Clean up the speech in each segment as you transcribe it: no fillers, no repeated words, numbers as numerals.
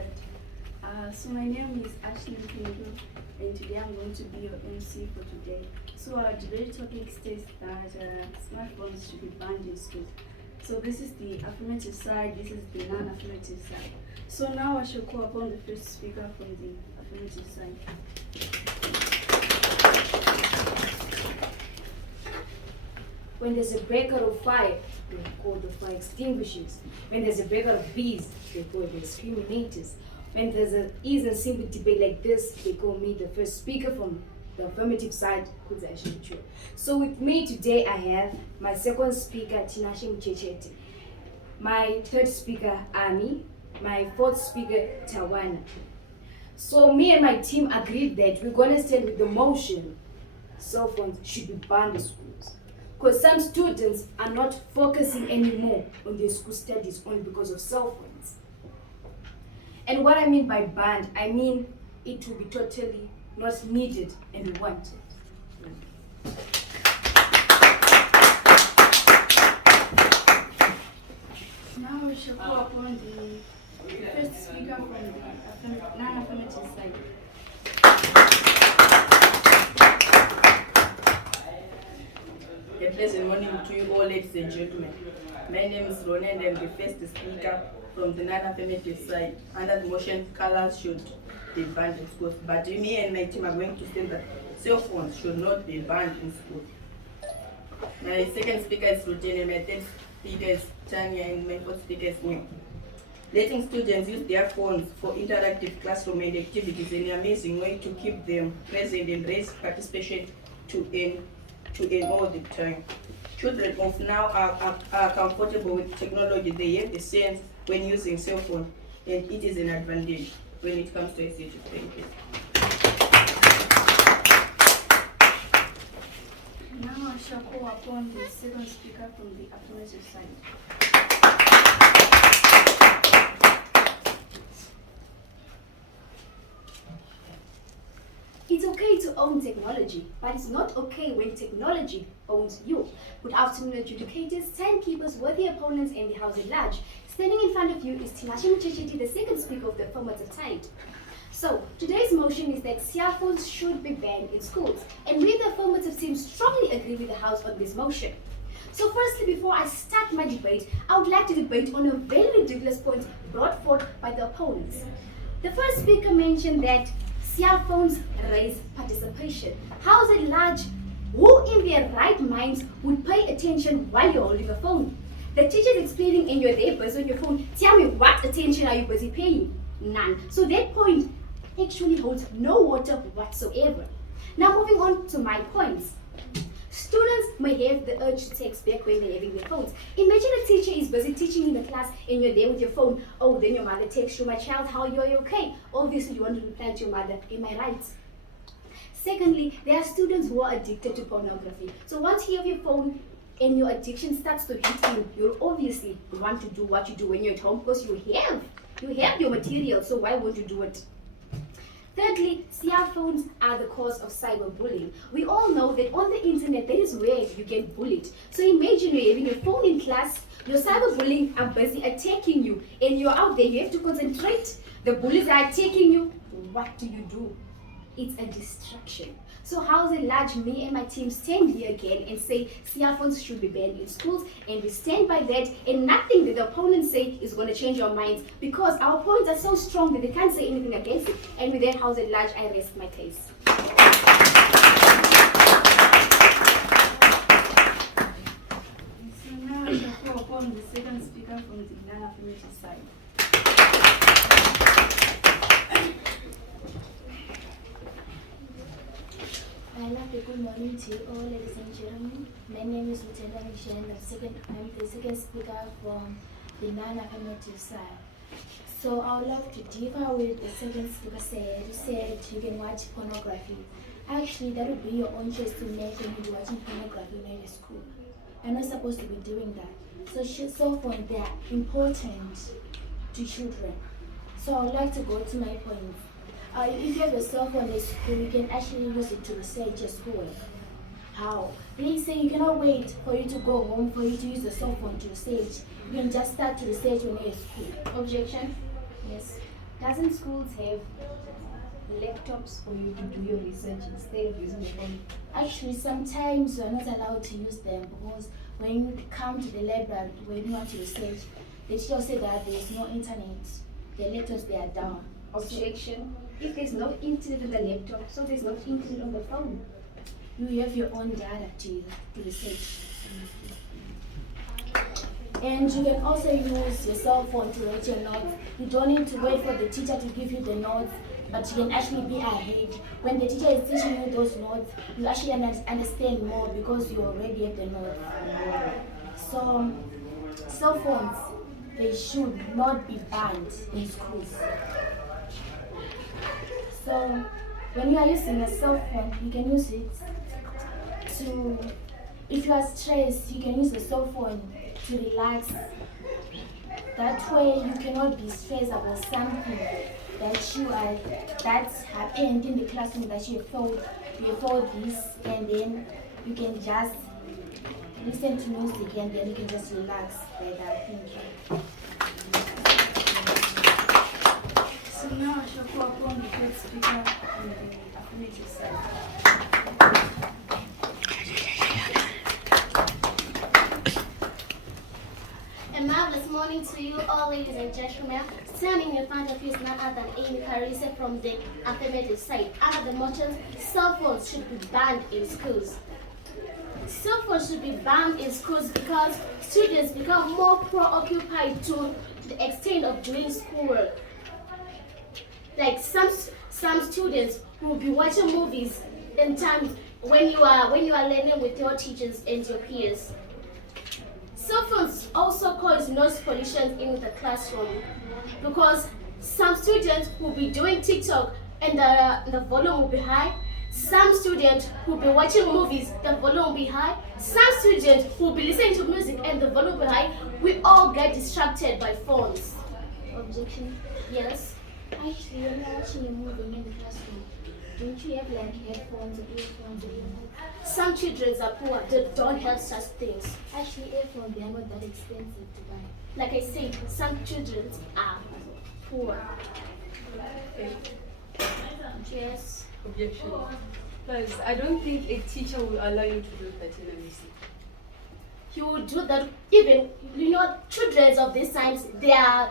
left. So my name is Ashley Kindu, and today I'm going to be your MC for today. So our debate topic states that smartphones should be banned in schools. So this is the affirmative side, this is the non-affirmative side. So now I shall call upon the first speaker from the affirmative side. When there's a breakout of fire, they call the fire extinguishers. When there's a breakout of bees, they call the discriminators. When there's an ease and simple debate like this, they call me the first speaker from the affirmative side, who's actually true. So with me today, I have my second speaker, Tinashe Mchechete, my third speaker, Ami, my fourth speaker, Tawana. So me and my team agreed that we're gonna stand with the motion cell phones should be banned in schools. Because some students are not focusing anymore on their school studies only because of cell phones. And what I mean by banned, I mean it will be totally not needed and wanted. Now we shall call upon the first speaker from the non-affirmative side. A pleasant morning to you all, ladies and gentlemen. My name is Ron and I'm the first speaker from the non-affirmative side. Under the motion, colors should be banned in schools. But me and my team are going to say that cell phones should not be banned in schools. My second speaker is Rutene, my third speaker is Tanya, and my fourth speaker is me. Letting students use their phones for interactive classroom and activities is an amazing way to keep them present and raise participation to end all the time. Children of now are comfortable with technology. They have the sense when using cell phone, and it is an advantage when it comes to ICT. Thank you. Now I shall call upon the second speaker from the affirmative side. It's okay to own technology, but it's not okay when technology owns you. Good afternoon, adjudicators, timekeepers, worthy opponents, and the House at large. Standing in front of you is Tinashe Mchechete, the second speaker of the affirmative side. So, today's motion is that cell phones should be banned in schools, and we, the affirmative team, strongly agree with the House on this motion. So firstly, before I start my debate, I would like to debate on a very ridiculous point brought forth by the opponents. The first speaker mentioned that cell phones raise participation. House at large, who in their right minds would pay attention while you're holding a phone? The teacher is explaining and you're there busy on your phone. Tell me, what attention are you busy paying? None. So that point actually holds no water whatsoever. Now moving on to my points. Students may have the urge to text back when they're having their phones. Imagine a teacher is busy teaching in the class and you're there with your phone. Oh, then your mother texts you, my child, how are you okay? Obviously, you want to reply to your mother, am I right? Secondly, there are students who are addicted to pornography. So once you have your phone and your addiction starts to hit in, you'll obviously want to do what you do when you're at home because you have your material, so why won't you do it? Thirdly, cell phones are the cause of cyberbullying. We all know that on the internet, that is where you get bullied. So imagine you're having your phone in class, your cyberbullying are busy attacking you, and you're out there, you have to concentrate. The bullies are attacking you. What do? It's a distraction. So House at large, me and my team stand here again and say cell phones should be banned in schools, and we stand by that, and nothing that the opponents say is going to change our minds because our points are so strong that they can't say anything against it. And with that, House at large, I rest my case. So now I shall call upon the second speaker from the non-affirmative side. Good morning to you all, ladies and gentlemen. My name is Lieutenant Michelle. I'm the second speaker from the non-affirmative side. So I would love to differ with the second speaker said. He said you can watch pornography. Actually, that would be your own choice to make when you're watching pornography in school. You're not supposed to be doing that. So cell phones, they are important to children. So I would like to go to my point. If you have a cell phone in school, you can actually use it to research your schoolwork. How? Please say you cannot wait for you to go home for you to use the cell phone to research. You can just start to research when you're at school. Objection? Yes. Doesn't schools have laptops for you to do your research instead of using your phone? Actually, sometimes you're not allowed to use them because when you come to the library, when you want to research, the teacher will say that there's no internet. The laptops, they are down. Objection. If there's no internet on the laptop, so there's no internet on the phone. You have your own data to research. And you can also use your cell phone to write your notes. You don't need to wait for the teacher to give you the notes, but you can actually be ahead. When the teacher is teaching you those notes, you actually understand more because you already have the notes. So, cell phones, they should not be banned in schools. So, when you are using a cell phone, you can use it to, if you are stressed, you can use the cell phone to relax. That way you cannot be stressed about something that happened in the classroom that you felt this, and then you can just listen to music and then you can just relax like that. Thank you. So now I shall call upon the third speaker on the affirmative side. A marvelous morning to you all, ladies and gentlemen. Standing in front of you is none other than Amy Carissa from the affirmative side. Under the motto, cell phones should be banned in schools. Cell phones should be banned in schools because students become more preoccupied to the extent of doing schoolwork. Like some students will be watching movies in times when you are learning with your teachers and your peers. Cell phones also cause noise pollution in the classroom because some students will be doing TikTok and the volume will be high. Some students will be watching movies, the volume will be high. Some students will be listening to music and the volume will be high. We all get distracted by phones. Objection. Yes. Actually, when you're watching a movie in the classroom, don't you have like headphones or earphones or earbuds? Some children are poor, they don't have such things. Actually, earphones, they are not that expensive to buy. Like I said, some children are poor. Yes. Objection. Because I don't think a teacher will allow you to do that in a lesson. You will do that even, children of these times, they are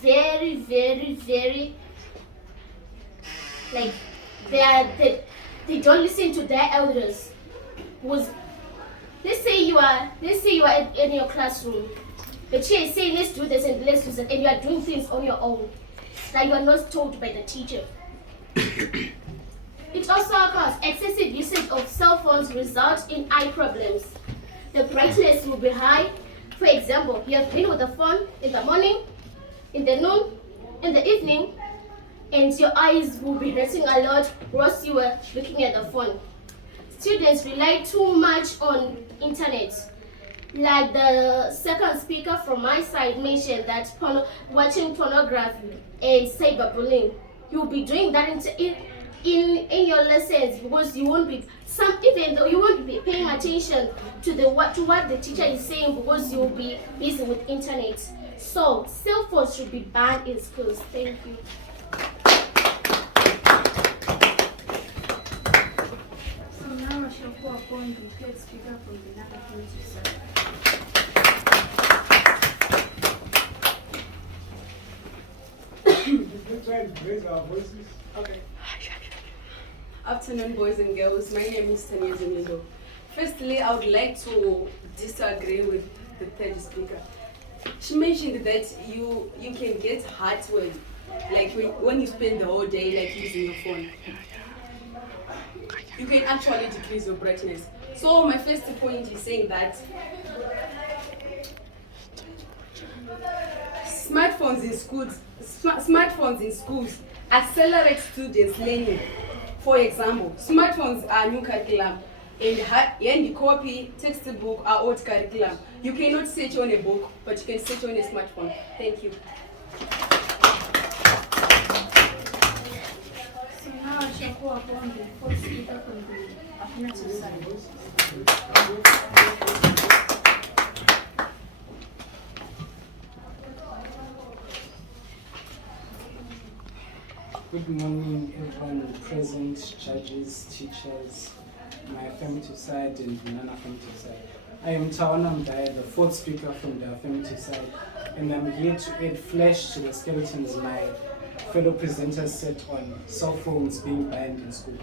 very, very, very, like, they don't listen to their elders. Let's say you are in your classroom. The teacher is saying let's do this and let's do that, and you are doing things on your own, like you are not told by the teacher. It also occurs excessive usage of cell phones results in eye problems. The brightness will be high. For example, you have been with the phone in the morning, in the noon, in the evening, and your eyes will be hurting a lot whilst you were looking at the phone. Students rely too much on internet. Like the second speaker from my side mentioned that watching pornography and cyberbullying, you'll be doing that in your lessons because you won't be even though you won't be paying attention to what the teacher is saying because you'll be busy with internet. So cell phones should be banned in schools. Thank you. So now I shall call upon the third speaker from the non-affirmative side. Raise our voices. Okay. Afternoon, boys and girls. My name is Tanya Zemindo. Firstly, I would like to disagree with the third speaker. She mentioned that you can get hurt when you spend the whole day using your phone. You can actually decrease your brightness. So my first point is saying that smartphones in schools accelerate students' learning. For example, smartphones are new curriculum and the copy textbook are old curriculum. You cannot search on a book, but you can search on a smartphone. Thank you. So now I shall call upon the fourth speaker from the affirmative side. Good morning, everyone present, judges, teachers, my affirmative side and the non-affirmative side. I am Tawana Mdaya, the fourth speaker from the affirmative side, and I'm here to add flesh to the skeletons my fellow presenters set on cell phones being banned in school.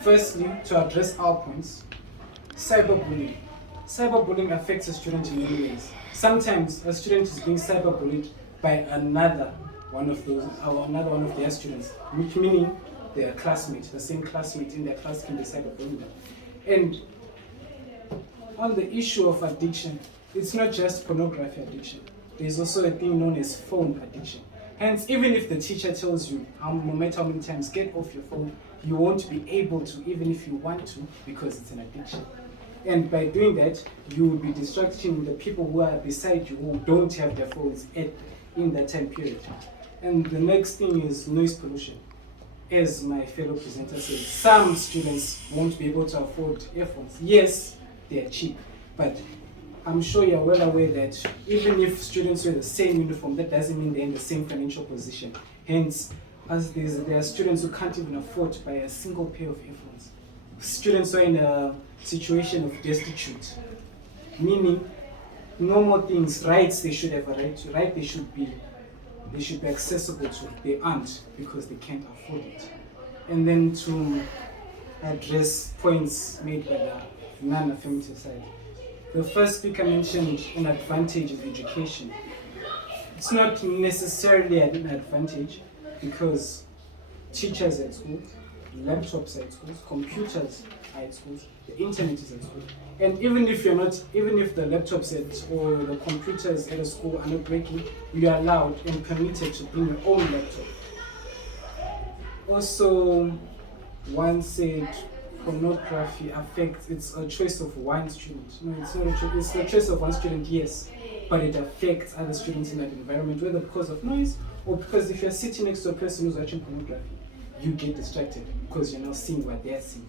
Firstly, to address our points, cyberbullying. Cyberbullying affects a student in many ways. Sometimes a student is being cyberbullied by another one of their students, meaning their classmate, the same classmate in their class can be cyberbullying them. And on the issue of addiction, it's not just pornography addiction. There's also a thing known as phone addiction. Hence, even if the teacher tells you, no matter how many times, get off your phone, you won't be able to, even if you want to, because it's an addiction. And by doing that, you will be distracting the people who are beside you who don't have their phones in that time period. And the next thing is noise pollution. As my fellow presenter said, some students won't be able to afford earphones. Yes, they are cheap, but I'm sure you're well aware that even if students wear the same uniform, that doesn't mean they're in the same financial position. Hence, as there are students who can't even afford to buy a single pair of earphones. Students are in a situation of destitute, meaning normal things, rights they should have a right to, they should be accessible to. They aren't because they can't afford it. And then to address points made by the non-affirmative side. The first speaker mentioned an advantage of education. It's not necessarily an advantage because teachers at school, laptops at schools, computers are at schools, the internet is at school. And even if the laptops or the computers at a school are not working, you are allowed and permitted to bring your own laptop. Also, one said pornography affects, it's a choice of one student. No, it's not a choice, it's a choice of one student, yes, but it affects other students in that environment, whether because of noise or because if you're sitting next to a person who's watching pornography, you get distracted because you're now seeing what they're seeing.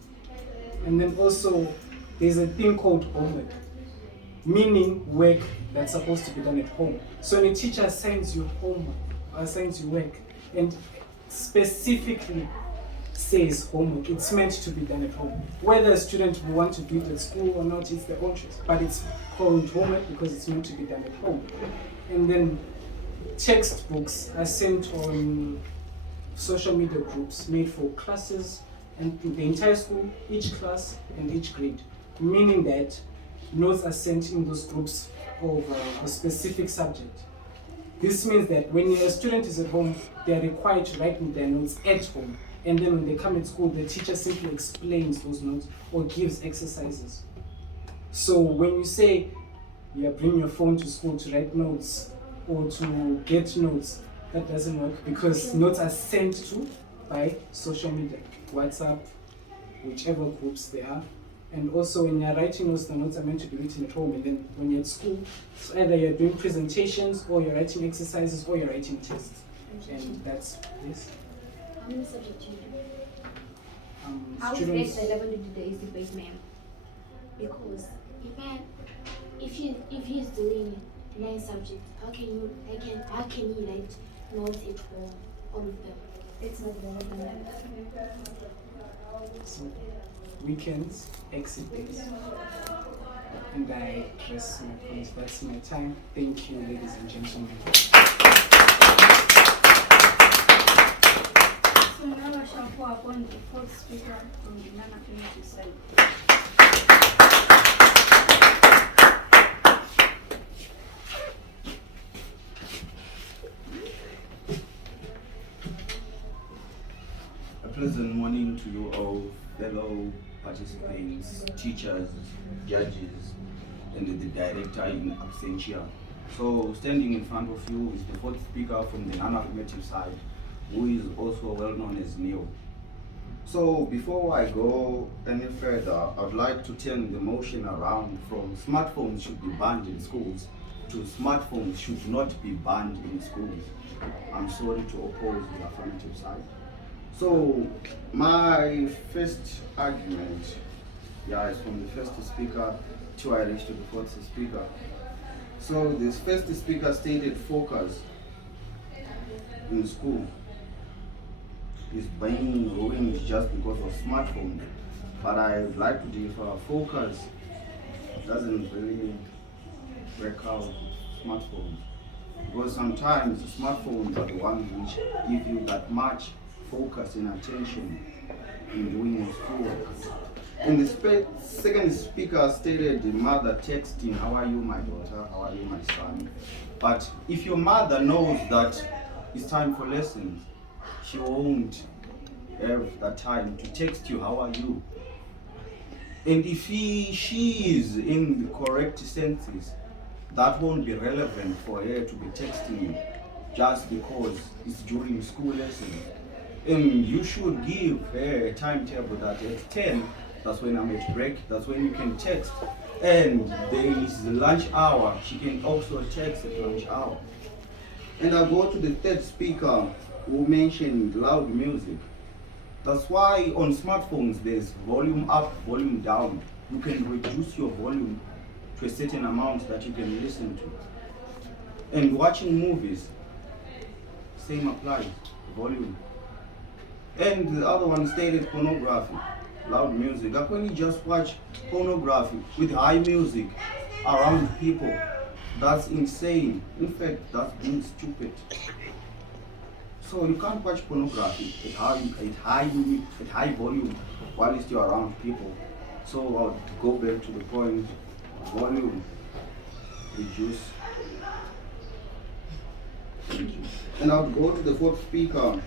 And then also, there's a thing called homework, meaning work that's supposed to be done at home. So when a teacher assigns you homework, assigns you work, and specifically says homework, it's meant to be done at home. Whether a student will want to do it at school or not, it's their own choice. But it's called homework because it's meant to be done at home. And then textbooks are sent on social media groups made for classes and the entire school, each class and each grade. Meaning that notes are sent in those groups of a specific subject. This means that when a student is at home, they are required to write their notes at home. And then when they come at school, the teacher simply explains those notes or gives exercises. So when you say you are bringing your phone to school to write notes or to get notes, that doesn't work because notes are sent to by social media, WhatsApp, whichever groups they are. And also when you're writing notes, the notes are meant to be written at home. And then when you're at school, so either you're doing presentations or you're writing exercises or you're writing tests. And that's this. How many subjects do you do? How is Students, grade 11 to today's debate, ma'am? Because if he's doing 9 subjects, how can he write notes at all of them? It's not relevant. so weekends, exit days. And I address my points. That's my time. Thank you, ladies and gentlemen. So now I shall call upon the fourth speaker from the non-affirmative side. A pleasant morning to you all, fellow participants, teachers, judges, and the director in absentia. So standing in front of you is the fourth speaker from the non-affirmative side, who is also well known as Neil. So before I go any further, I'd like to turn the motion around from smartphones should be banned in schools to smartphones should not be banned in schools. I'm sorry to oppose the affirmative side. So my first argument, is from the first speaker till I reach to the fourth speaker. So this first speaker stated focus in school. is being ruined just because of smartphones. But I'd like to differ. Focus doesn't really work out with smartphones. Because sometimes smartphones are the ones which give you that much focus and attention in doing your schoolwork. And the second speaker stated the mother texting, "How are you, my daughter? How are you, my son?" But if your mother knows that it's time for lessons, she won't have that time to text you, "How are you?" And if she is in the correct senses, that won't be relevant for her to be texting you just because it's during school lessons. And you should give her a timetable that at 10, that's when I'm at break, that's when you can text. And there is lunch hour, she can also text at lunch hour. And I'll go to the third speaker who mentioned loud music. That's why on smartphones there's volume up, volume down. You can reduce your volume to a certain amount that you can listen to. And watching movies, same applies, volume. And the other one stated pornography, loud music. Like when you just watch pornography with high music around people, that's insane. In fact, that's being stupid. So you can't watch pornography at high volume while you're around people. So I'll go back to the point, volume, reduce. And I'll go to the fourth speaker,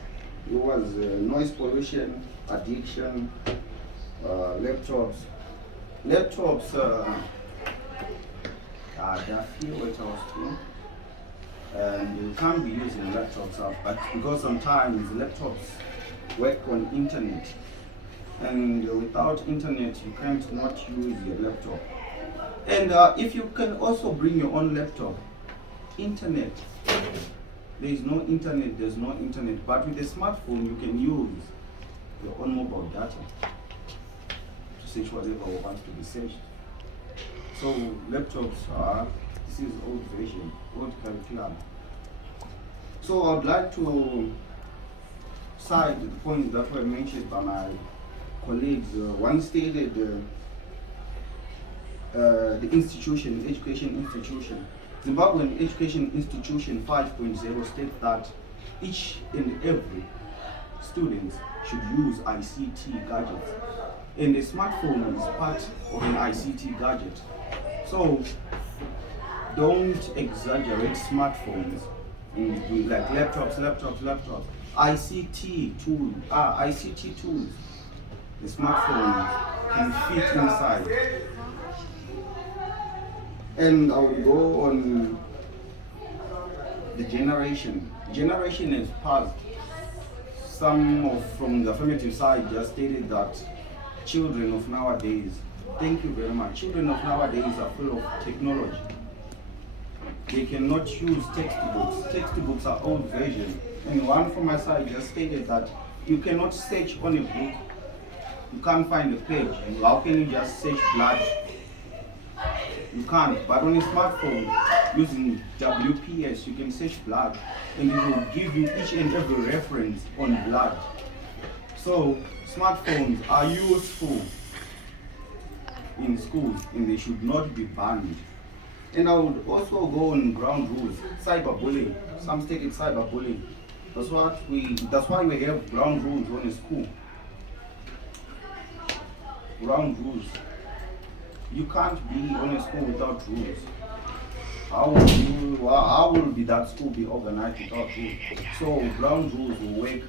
who was noise pollution, addiction, laptops. Laptops, there are few at our school. And you can't be using laptops up, but because sometimes laptops work on internet, and without internet you can't not use your laptop. And if you can also bring your own laptop, internet, there's no internet, but with a smartphone you can use your own mobile data to search whatever wants to be searched. So laptops this is old version, old curriculum. So I would like to cite the points that were mentioned by my colleagues. One stated the institution, education institution. Zimbabwean Education Institution 5.0 states that each and every student should use ICT gadgets. And the smartphone is part of an ICT gadget. So don't exaggerate smartphones in like laptops. ICT tools. The smartphone can fit inside. And I will go on the generation. Generation has passed. From the affirmative side just stated that children of nowadays, thank you very much, children of nowadays are full of technology. They cannot use textbooks. Textbooks are old version. And one from my side just stated that you cannot search on a book. You can't find a page. How can you just search blood? You can't. But on a smartphone, using WPS, you can search blood, and it will give you each and every reference on blood. So smartphones are useful in schools, and they should not be banned. And I would also go on ground rules, cyberbullying. Some state it's cyberbullying. That's why we have ground rules on a school. Ground rules. You can't be on a school without rules. How will be that school be organized without rules? So ground rules will work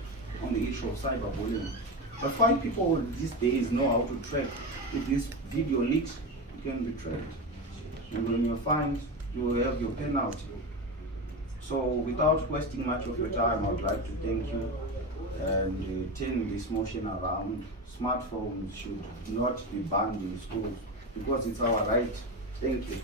on the issue of cyberbullying. That's why people these days know how to track. If this video leaks, you can be tracked. And when you're fined, you will have your penalty. So without wasting much of your time, I would like to thank you and turn this motion around. Smartphones should not be banned in schools because it's our right. Thank you.